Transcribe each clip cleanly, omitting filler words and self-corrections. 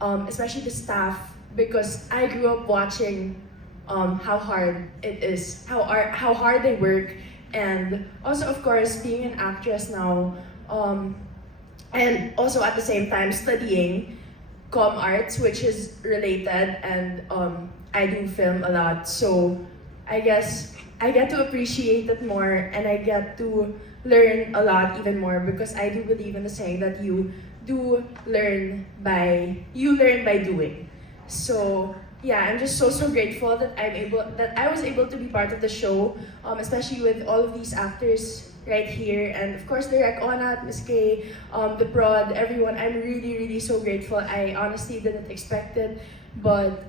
especially the staff, because I grew up watching how hard it is, how hard they work, and also of course being an actress now, and also at the same time studying com arts, which is related, and I do film a lot, so I guess I get to appreciate it more, and I get to learn a lot even more, because I do believe in the saying that you learn by doing. So yeah, I'm just so grateful that I was able to be part of the show, especially with all of these actors right here, and of course Direk Onat, Miss K, the prod, everyone. I'm really so grateful. I honestly didn't expect it, but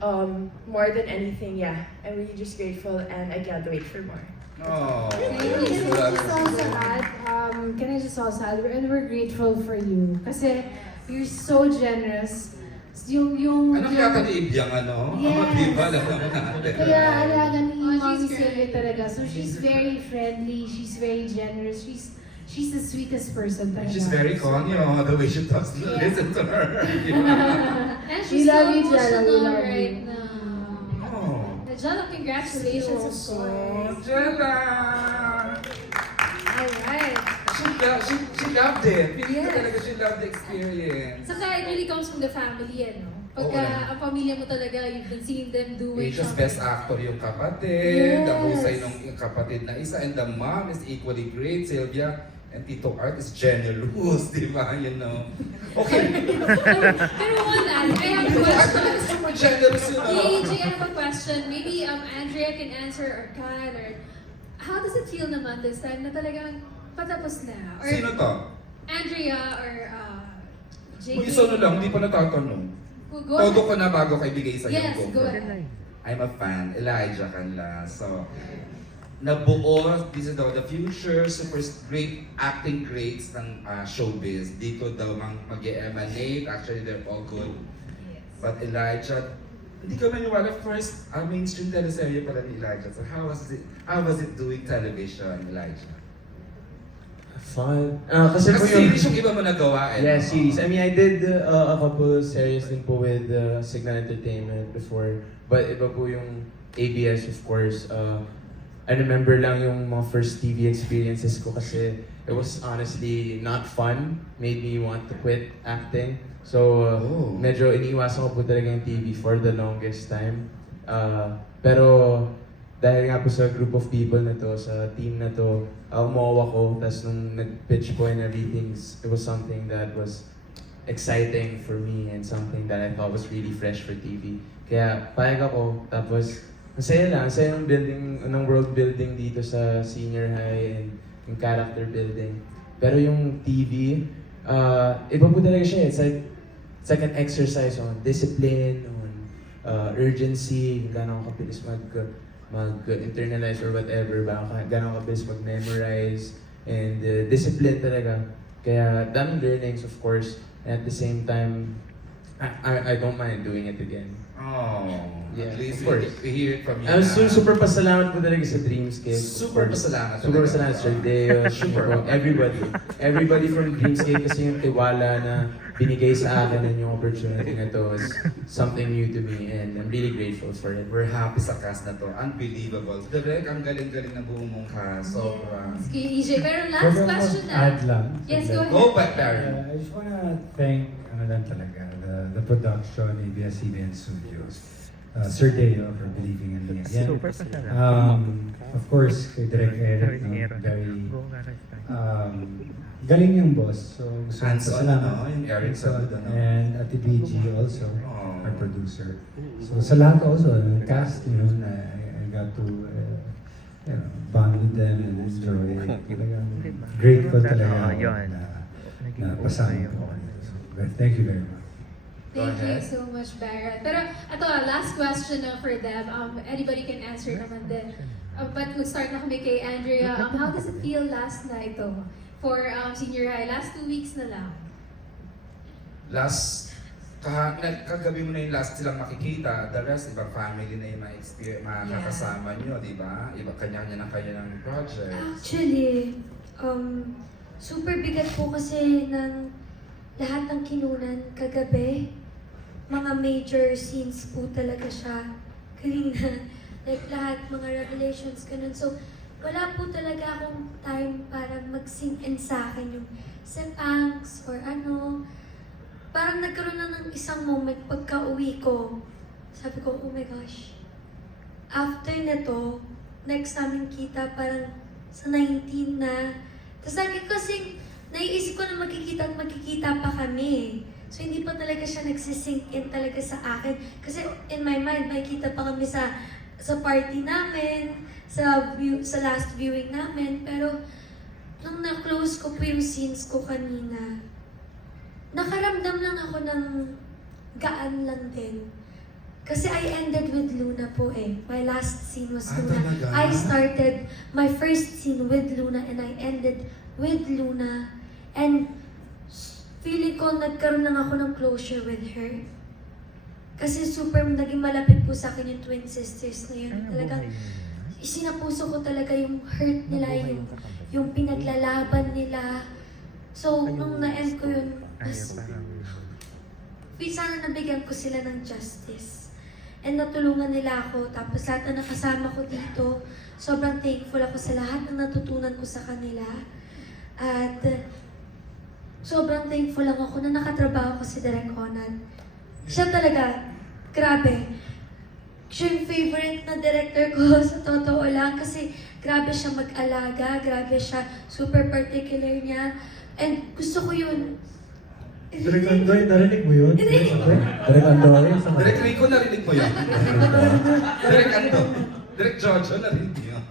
more than anything, yeah, I'm really just grateful, and I can't wait for more. Oh, Can I just also add, and we're grateful for you. Kasi you're so generous. Ano kaya ka ni Ibyang ano? Yes. Diba? Alam natin. Kaya alaga ni Mommy she's Sylvia great. talaga. So she's very friendly, she's very generous, she's the sweetest person talaga. She's very funny, oh, the way she talks. Yeah. Listen to her. And We she's so love you, Jana. We emotional love right you. now. Oh. Jana, congratulations, of course. Jella! Alright. She loved it. Feeling ko Yes. talaga she loved the experience. Saka it really comes from the family, ano? Pagka Oo. ang pamilya mo talaga, you've been seeing them doing Asia's something. best actor yung kapatid, Yes. ang husay ng kapatid na isa, and the mom is equally great, Sylvia. And Tito Art is generous, di ba? You know. Okay. Pero one last, I have a Tito Art question. is super generous, you know. AJ, I have a question. Maybe Andrea can answer, or Kat, or how does it feel naman this time na talagang patapos na? Or Sino to? Andrea or JK? Mag-isa na lang, hindi pa natatanong. Go Todo ahead. ko na bago kay bigay sa Yes, iyo. go ahead. I'm a fan, Elijah Canla. So, nabuo, this is the future super great acting greats ng showbiz. Dito daw mag-emanate. Actually, they're all good. But Elijah, hindi ko maniwala first mainstream teleserye pala ni Elijah. So how was it doing television, Elijah? Fun. Kasi po Kasi yung... series yung iba mo nagawa eh. Yeah, series. I mean, I did a couple series din po with Signal Entertainment before. But iba po yung ABS, of course. I remember lang yung mga first TV experiences ko kasi it was honestly not fun. Made me want to quit acting. So, Oh. medyo iniiwasan ko po talaga yung TV for the longest time. Pero dahil nga po sa group of people na to, sa team na to, umawa ko. Tapos nung nag-pitch po and everything, it was something that was exciting for me and something that I thought was really fresh for TV. Kaya payag ako, tapos masaya lang, masaya ng building, ng world building dito sa senior high and yung character building. Pero yung TV, iba po talaga siya. It's like an exercise on discipline, on urgency, kung gano'n kabilis mag-internalize or whatever, gano'n kabilis mag-memorize, and discipline talaga. Kaya daming learnings, of course, and at the same time, I don't mind doing it again. Oh, Yeah, at least of course. we hear it from you I'm na. super pasalamat po talaga sa Dreamscape. Super pasalamat Super talaga. pasalamat, Sir Deo, Super. Everybody from Dreamscape kasi yung tiwala na binigay sa akin and yung opportunity na to is something new to me and I'm really grateful for it. We're happy sa cast na to. Unbelievable. Direk, ang galing-galing na buong mong cast. Sobra. Sige, EJ. Pero last question na. Add lang. Yes, go ahead. Go back, Barry. I just wanna thank lang talaga, the production, ABS-CBN Studios. Sir Deo for believing in me again. Of course, kay Direk Eric, no, very galing yung boss. So, gusto kong Hands-on, pasalamat. no? Yung Eric Saludo, no? And Ate BG also, Oh. our producer. So, sa lahat also, yung cast, I got to bond with them and enjoy. Talagang grateful talaga ako na pasama po. So, thank you very much. Thank Go you ahead. so much, Barrett. Pero ito, last question na for them. Anybody can answer naman din. But mag-start na kami kay Andrea. How does it feel last na ito for senior high? Last 2 weeks na lang. Kagabi mo na yung last silang makikita, the rest, ibang family na yung makakasama nyo, di ba? Iba kanya-kanya ng kanya ng project. Actually, super bigat po kasi ng lahat ng kinunan kagabi. mga major scenes po talaga siya. Galing na. Like lahat, mga revelations, ganun. So, wala po talaga akong time para mag-sink in sa akin yung set angst or ano. Parang nagkaroon na ng isang moment pagka uwi ko. Sabi ko, oh my gosh. After nito, next namin kita parang sa 19 na. Tapos lagi kasing naiisip ko na magkikita at magkikita pa kami. So hindi pa talaga siya nagsisink in talaga sa akin. Kasi in my mind, makikita pa kami sa party namin, sa last viewing namin. Pero nung na-close ko po yung scenes ko kanina, nakaramdam lang ako ng gaan lang din. Kasi I ended with Luna po eh. My last scene was Luna. Talaga? I started my first scene with Luna and I ended with Luna. And feeling ko nagkaroon lang ako ng closure with her. Kasi super naging malapit po sa akin yung twin sisters na yun. Talagang sinapuso ko talaga yung hurt nila, yung pinaglalaban nila. So, nung na-end ko yun, sana nabigyan ko sila ng justice. And natulungan nila ako. Tapos lahat na nakasama ko dito, sobrang thankful ako sa lahat ng natutunan ko sa kanila. At sobrang thankful lang ako na nakatrabaho ko si Direk Onan. Siya talaga, grabe. Siya yung favorite na director ko sa totoo lang kasi grabe siya mag-alaga, grabe siya, super particular niya. And gusto ko yun. Direk Andoy, narinig mo yun? Direk Andoy? Direk Rico, narinig mo yan? Direk Ando. Direk Jojo, narinig mo yan?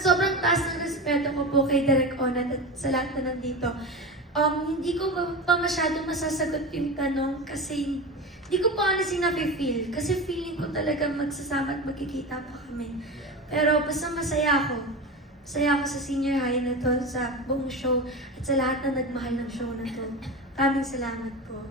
Sobrang taas ng respeto ko po kay Direk Onan at sa lahat na nandito. Hindi ko pa masyadong masasagot yung tanong kasi hindi ko pa honestly na-feel. Kasi feeling ko talaga magsasama at magkikita pa kami. Pero basta masaya ako. Masaya ako sa senior high na to, sa buong show, at sa lahat na nagmahal ng show na to. Maraming salamat po.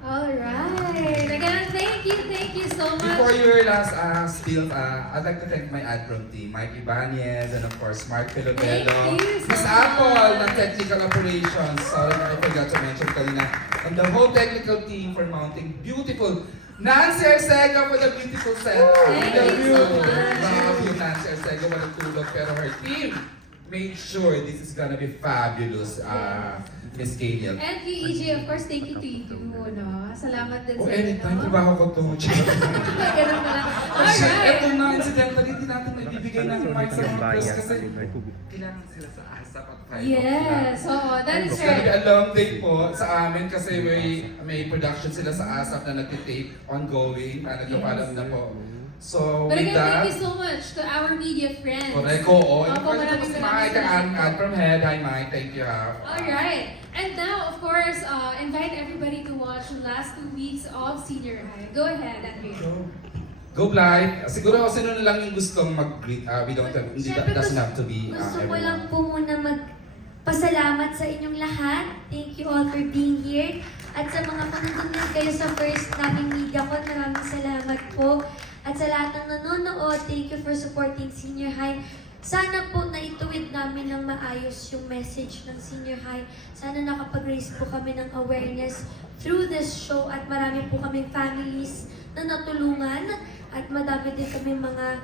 Alright. Again, thank you so much. Before your last spiel, I'd like to thank my adprom team, Mike Ibanez, and of course, Mark Filobello. Thank you so Miss Apple, ng Technical Operations. Sorry, I forgot to mention kanina. And the whole technical team for mounting beautiful Nancy Arcega for the beautiful set. Thank you so much. Love you, Nancy Arcega. Walang tulog, pero her team made sure this is gonna be fabulous, Miss Kaliel. And kay EJ, of course, thank you to you. No? Salamat din Oh, sa anytime, inyo. trabaho ko to. Ganun pala. Kasi Alright. eto na, incidentally, hindi natin naibibigay ng mic sa mga press kasi kailangan sila sa ASAP at 5 Yes, oo, that is It's gonna be right. a long day po sa amin kasi may production sila sa ASAP na nagtitape ongoing, nagkapalam na po. So, But with again, thank you that, so much to our media friends. correct ko, Opo, maraming si maraming Mike salamat. from Head. Hi Mike, thank you. Alright. And now, of course, invite everybody to watch the last 2 weeks of senior high. Go ahead, Andrea. Go Blythe. Siguro sino na lang yung gustong mag-greet. We don't have, hindi, Siyempre, doesn't have to be Gusto ko everyone. lang po muna magpasalamat sa inyong lahat. Thank you all for being here. At sa mga panunod kayo sa first naming media con, maraming salamat po. At sa lahat ng nanonood, thank you for supporting Senior High. Sana po naituwid namin ng maayos yung message ng Senior High. Sana nakapag-raise po kami ng awareness through this show at marami po kaming families na natulungan at madami din kami mga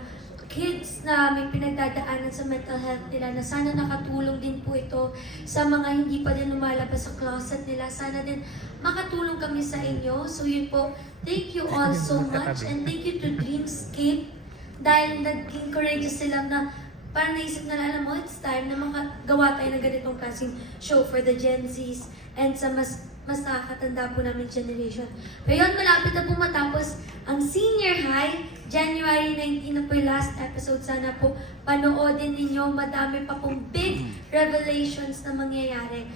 kids na may pinagdadaanan sa mental health nila na sana nakatulong din po ito sa mga hindi pa din lumalabas sa closet nila. Sana din makatulong kami sa inyo. So yun po, thank you all so much and thank you to Dreamscape dahil naging courageous sila na parang naisip na alam mo, it's time na makagawa tayo ng ganitong klaseng show for the Gen Zs and sa mas nakakatanda po namin generation. Pero yun, malapit na po matapos ang Senior High. January 19 na po yung last episode. Sana po panoodin ninyo. Madami pa pong big revelations na mangyayari.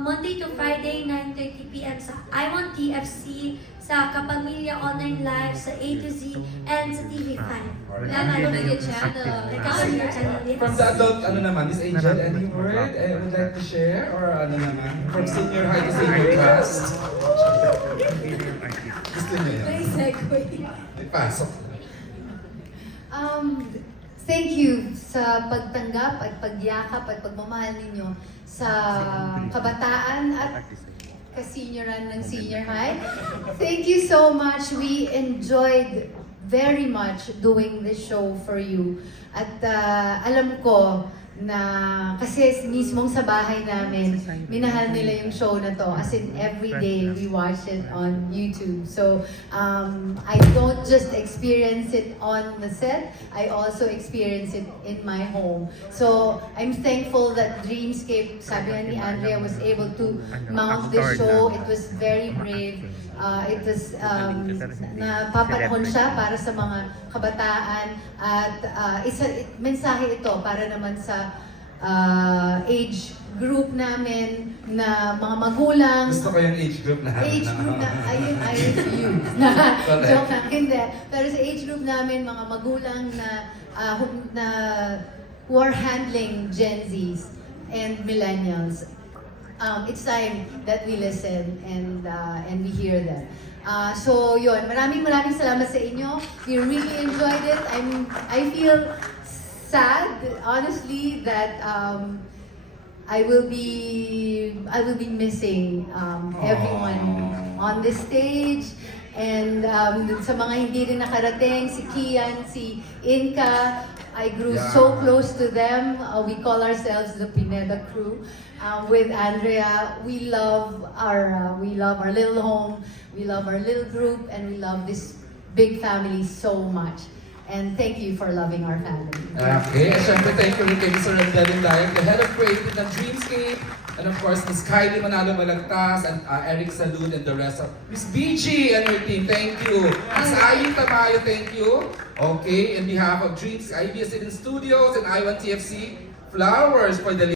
Monday to Friday, 9:30 p.m. sa I Want TFC, sa Kapamilya Online Live, sa A to Z, and sa TV5. Kapamilya Channel. Kapamilya Channel, yes. From the adult, ano naman, Miss Angel, any word would like to share? Or ano naman? From senior high to senior class? Gusto niyo yan? May segue. May pasok. Thank you sa pagtanggap at pagyakap at pagmamahal ninyo sa kabataan at ka-senioran ng senior high. Thank you so much. We enjoyed very much doing this show for you. At alam ko na kasi mismong sa bahay namin, minahal nila yung show na to. As in, every day we watch it on YouTube. So, I don't just experience it on the set, I also experience it in my home. So, I'm thankful that Dreamscape, sabi nga ni Andrea, was able to mount this show. It was very brave. It was, napapanahon siya para sa mga kabataan at mensahe ito para naman sa age group namin na mga magulang. Gusto ko yung age group na. Age group na, ayun youth. Joke lang, hindi. Pero sa age group namin, mga magulang na who are handling Gen Zs and millennials. It's time that we listen and we hear them. So yun, maraming salamat sa inyo. We really enjoyed it. I feel sad, honestly, that I will be missing everyone on this stage. And sa mga hindi rin nakarating, si Kian, si Inka, I grew so close to them. We call ourselves the Pineda crew. With Andrea, we love our little home, we love our little group, and we love this big family so much. And thank you for loving our family. Okay, syempre thank you rin kay Mr. Rendel Indayan, the head of creative ng Dreamscape, and of course Ms. Kylie Manalo Balagtas, and Eric Salud, and the rest of Ms. BG and your team, thank you. Ms. Ayin Tamayo, thank you. Okay, in behalf of Dreams, IBS Studios and I1 TFC, flowers for the